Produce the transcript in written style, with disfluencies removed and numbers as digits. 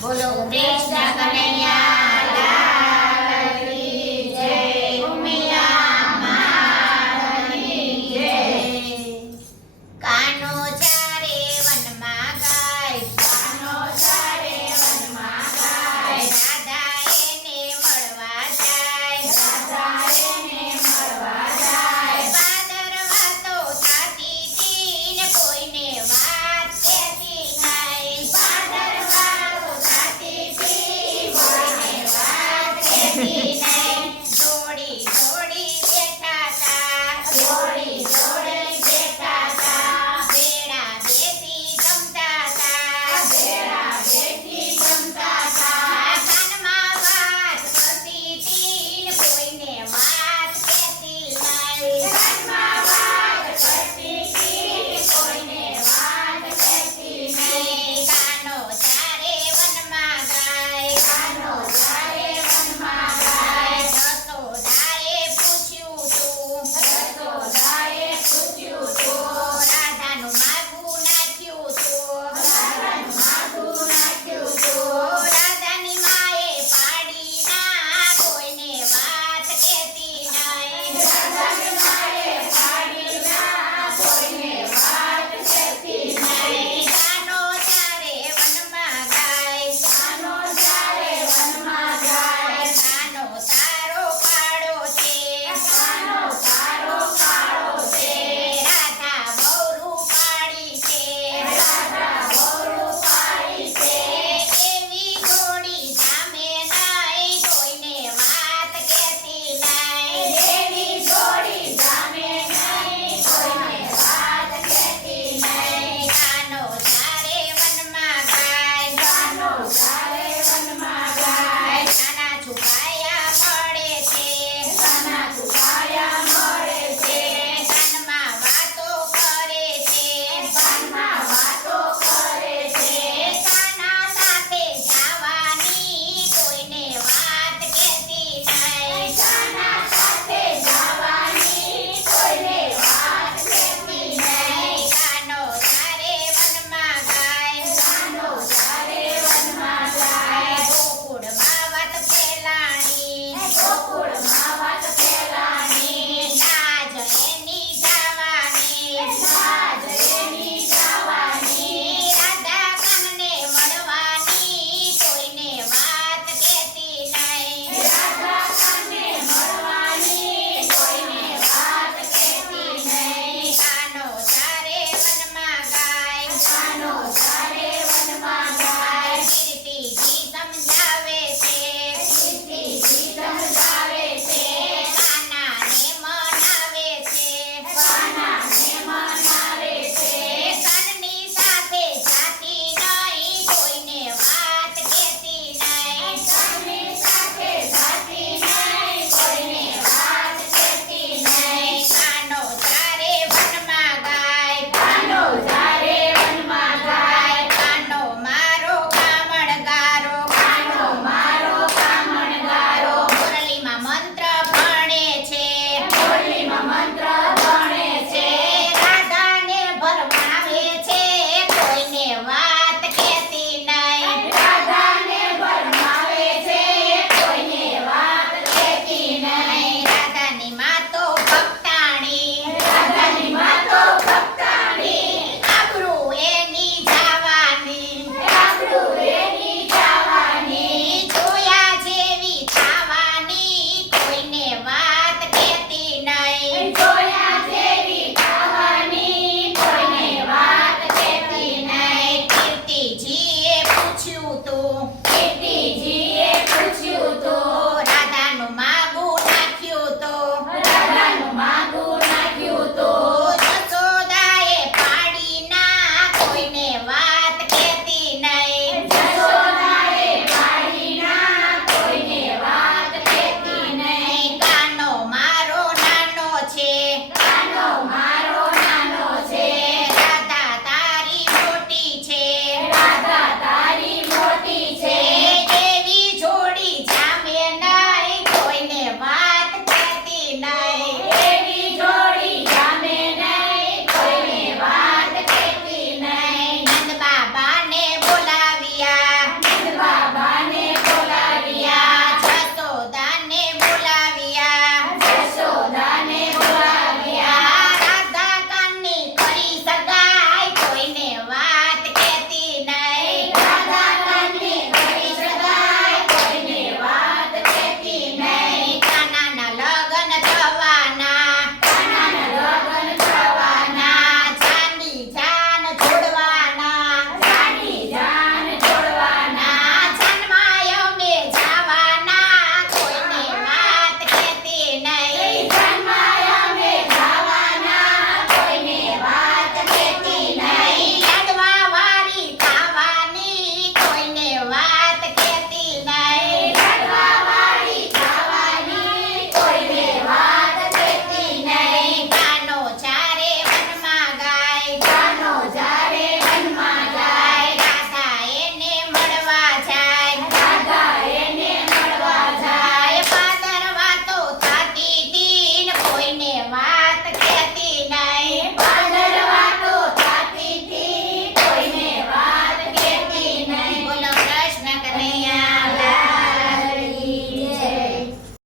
બોલો કૃષ્ણ કનૈયા લાલ કી જય. ઉમિયા માતની જય. કાનો ચારે વનમાં ગાય, કાનો ચારે વનમાં ગાય. રાધા એને મળવા જાય, રાધા એને મળવા જાય. ભાદરવા તો થાતી તી ને કોઈને વાત કહેતી નહીં. ભાદરવા તો થાતી તી કોઈને વાત કહેતી નહીં. દોડી દોડી બેઠા તા, દોડી દોડી બેઠા તા. ભેળા બેસી જમતા તા, ભેળા બેસી જમતા તા. કાનમાં વાત કરતી તી ને કોઈને વાત કહેતી નહીં. કાનમાં વાત કરતી તી ને કોઈને વાત કહેતી નહીં. કાનો ચારે વનમાં ગાય, કાનો ચારે વનમાં ગાય. જસોદાએ પૂછ્યું તું, જસોદાએ પૂછ્યું તું. રાધાનું માગું નાખ્યું તું, રાધાનું માગું નાખ્યું તું. રાધાની માએ પાડી ના કોઈને વાત કહેતી નહીં. રાધાની માએ પાડી ના કોઈને વાત કહેતી નહીં. કાનો ચારે વનમાં ગાય, કાનો ચારે વનમાં ગાય. કાનો તારો કાળો છે, કાનો તારો કાળો છે. રાધા બહુ પાડી છે, રાધા બહુ પાડી છે. એવી જોડી જામે નહીં, કોઈને વાત કહેતી નહીં. એવી જોડી જામે નહીં, કોઈને વાત કહેતી નહીં. કાનો ચારે વનમાં ગાય, કાનો ચારે વનમાં ગાય. કાના છુપાયા મળે છે, કાના છુપાયા મળે છે. કાનમાં વાતો કરે છે, કાનમાં વાતો કરે છે. કાના સાથે જવાની કોઈને વાત કહેતી નહીં. કાના સાથે જવાની કોઈને વાત કહેતી નહીં. કાનો ચારે વનમાં ગાય, કાનો ચારે વનમાં ગાય. ગોકુળમાં વાત ફેલાણી, ગોકુળમાં વાત ફેલાણી. લાજ એની જવાની, લાજ એની જવાની. રાધા કાનને મળવાની કોઈને વાત કહેતી નહીં. રાધા કાનને મળવાની કોઈને વાત કહેતી નહીં. કાનો ચારે વનમાં ગાય, કાનો ચારે વનમાં ગાય. કીર્તિજી સમજાવે છે, કીર્તિજી સમજાવે છે. કાનાને મનાવે છે, કાનાને મનાવે છે. કાનની સાથે જાતી નહીં, કોઈને વાત કહેતી નહીં. કાનની સાથે જાતી નહીં, કોઈને વાત કહેતી નહીં. કાનો ચારે વનમાં ગાય, કાનો ચારે વનમાં ગાય. કાનો મારો કામણગારો, કાનો મારો કામણગારો. મુરલીમાં મંત્ર ભણે છે, મુરલીમાં મંત્ર ભણે છે. રાધાને ભરમાવે છે, કોઈને વાત કહેતી નહીં. રાધાને ભરમાવે છે, કોઈને વાત કહેતી નહીં. રાધાની માં તો ભક્તાણી, રાધાની માં તો ભક્તાણી. આબરૂ એની જવાની, આબરૂ એની જવાની. જોયા જેવી થવાની, કોઈને વાત કહેતી નહીં. જોયા જેવી થવાની, કોઈને વાત કહેતી નહીં. કીર્તિજીએ પૂછ્યું તું,